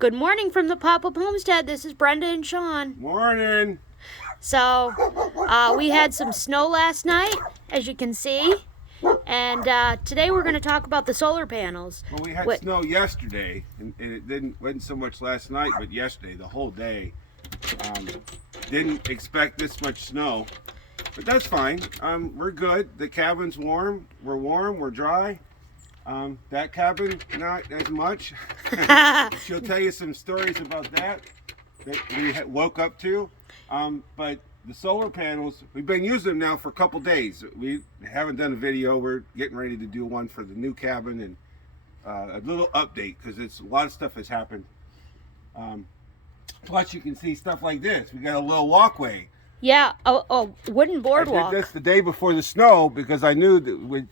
Good morning from the Pop-Up Homestead. This is Brenda and Sean. Morning. So, we had some snow last night, as you can see. And today we're going to talk about the solar panels. Well, we had snow yesterday, and it wasn't so much last night, but yesterday, the whole day. Didn't expect this much snow, but that's fine. We're good. The cabin's warm. We're warm. We're dry. That cabin, not as much. She'll tell you some stories about that we woke up to. But the solar panels, we've been using them now for a couple days. We haven't done a video. We're getting ready to do one for the new cabin and a little update because a lot of stuff has happened. Plus, you can see stuff like this. We got a little walkway. Yeah, a wooden boardwalk. I did this the day before the snow because I knew that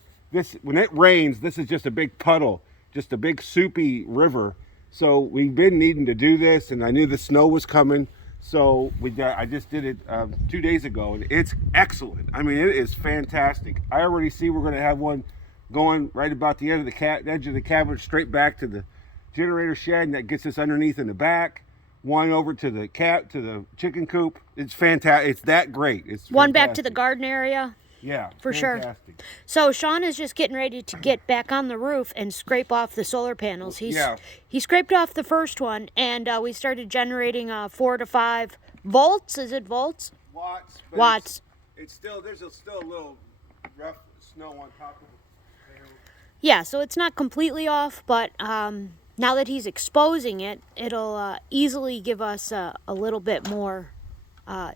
when it rains, this is just a big puddle, just a big soupy river. So we've been needing to do this, and I knew the snow was coming. So I just did it 2 days ago, and it's excellent. I mean, it is fantastic. I already see we're going to have one going right about the end of the edge of the cabin, straight back to the generator shed, and that gets us underneath in the back. One over to the chicken coop. It's fantastic. It's that great. It's one back to the garden area. Yeah, for fantastic. Sure. So Sean is just getting ready to get back on the roof and scrape off the solar panels. He scraped off the first one, and we started generating 4 to 5 volts. Is it volts? Watts. Watts. It's still still a little rough snow on top of it. Yeah, so it's not completely off, but now that he's exposing it, it'll easily give us a little bit more.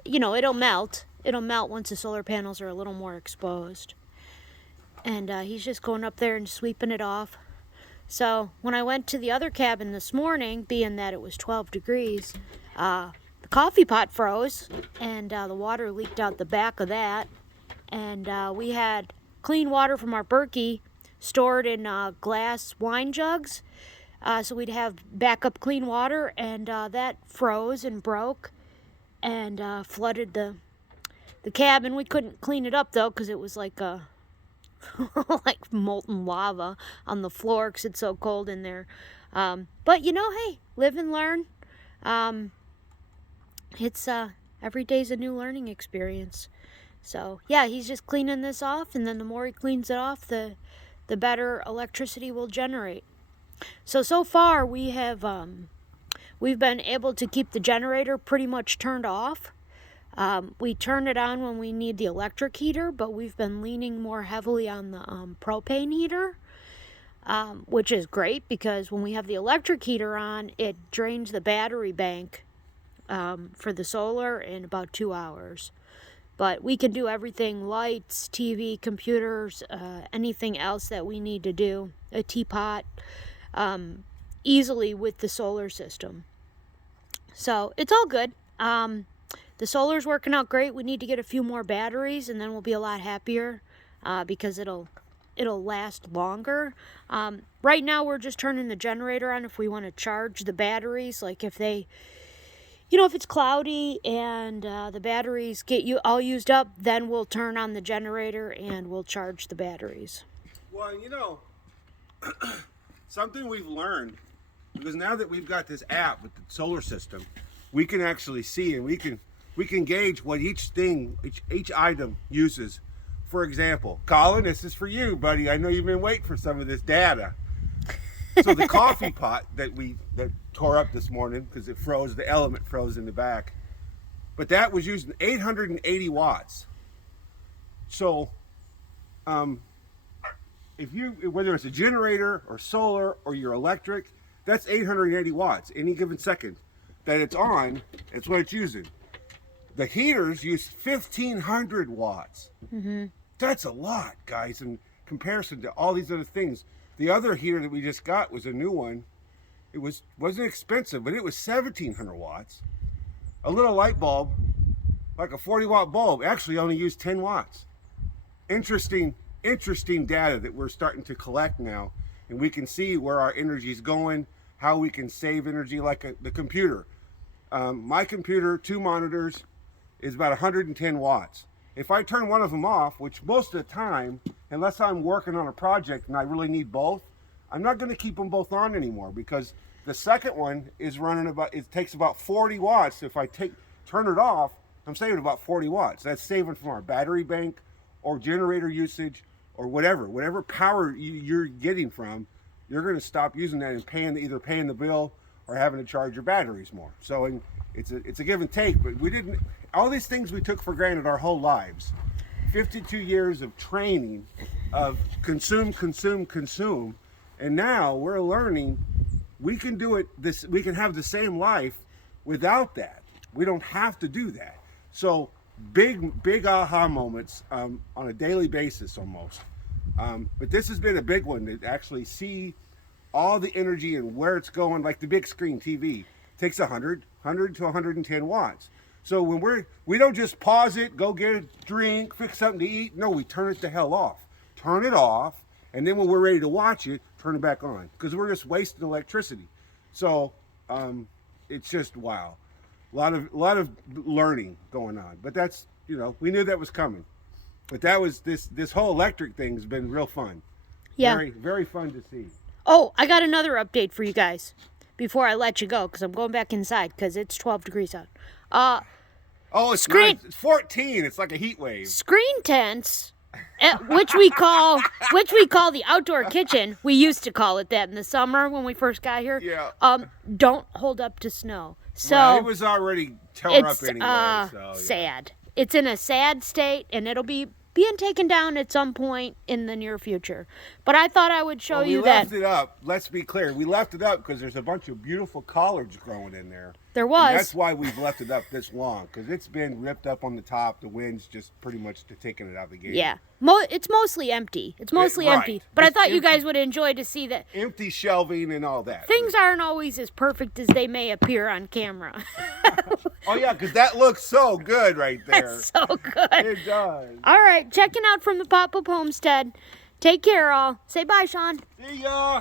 It'll melt. It'll melt once the solar panels are a little more exposed. And he's just going up there and sweeping it off. So when I went to the other cabin this morning, being that it was 12 degrees, the coffee pot froze, and the water leaked out the back of that. And we had clean water from our Berkey stored in glass wine jugs. So we'd have backup clean water, and that froze and broke and flooded the cabin. We couldn't clean it up though because it was like like molten lava on the floor because it's so cold in there. But hey, live and learn. It's every day's a new learning experience. So yeah, he's just cleaning this off, and then the more he cleans it off, the better electricity will generate. So far we have we've been able to keep the generator pretty much turned off. We turn it on when we need the electric heater, but we've been leaning more heavily on the propane heater, which is great because when we have the electric heater on, it drains the battery bank for the solar in about 2 hours. But we can do everything, lights, TV, computers, anything else that we need to do, a teapot, easily with the solar system. So it's all good. The solar's working out great. We need to get a few more batteries, and then we'll be a lot happier because it'll last longer. Right now, we're just turning the generator on if we want to charge the batteries. Like if if it's cloudy and the batteries get all used up, then we'll turn on the generator and we'll charge the batteries. Well, something we've learned, because now that we've got this app with the solar system, we can actually see and we can gauge what each item uses. For example, Colin, this is for you, buddy. I know you've been waiting for some of this data. So the coffee pot that tore up this morning because it froze, the element froze in the back, but that was using 880 watts. So, whether it's a generator or solar or your electric, that's 880 watts. Any given second that it's on, it's what it's using. The heaters use 1,500 watts. Mm-hmm. That's a lot, guys, in comparison to all these other things. The other heater that we just got was a new one. It wasn't expensive, but it was 1,700 watts. A little light bulb, like a 40-watt bulb, actually only used 10 watts. Interesting data that we're starting to collect now, and we can see where our energy is going, how we can save energy, like the computer. My computer, 2 monitors, is about 110 watts. If I turn one of them off, which most of the time, unless I'm working on a project and I really need both, I'm not going to keep them both on anymore because The second one is running about, it takes about 40 watts. If I turn it off, I'm saving about 40 watts. That's saving from our battery bank or generator usage or whatever power you're getting from, you're going to stop using that and either paying the bill or having to charge your batteries more. So it's a give and take, but all these things we took for granted our whole lives. 52 years of training of consume, and now we're learning we can do it we can have the same life without that. We don't have to do that. So big aha moments on a daily basis almost. But this has been a big one to actually see all the energy and where it's going. Like the big screen TV takes 100 to 110 watts. So when we don't just pause it, go get a drink, fix something to eat. No, we turn it the hell off. Turn it off, and then when we're ready to watch it, turn it back on, because we're just wasting electricity. So it's just wow. A lot of learning going on, but that's, we knew that was coming. But that was this whole electric thing has been real fun. Yeah. Very, very fun to see. Oh, I got another update for you guys before I let you go, because I'm going back inside because it's 12 degrees out. Oh, it's nice. It's 14. It's like a heat wave. Screen tents, which we call the outdoor kitchen. We used to call it that in the summer when we first got here. Yeah. Don't hold up to snow. So well, it was already torn up anyway. So, yeah. Sad. It's in a sad state, and it'll be being taken down at some point in the near future. But I thought I would show you that. We left it up. Let's be clear. We left it up because there's a bunch of beautiful collards growing in there. There was. And that's why we've left it up this long, because it's been ripped up on the top. The wind's just pretty much taking it out the gate. Yeah. It's mostly empty. It's mostly empty. But I thought you guys would enjoy to see that. Empty shelving and all that. Things aren't always as perfect as they may appear on camera. Oh, yeah, because that looks so good right there. So good. It does. All right. Checking out from the Pop-Up Homestead. Take care, all. Say bye, Sean. See ya.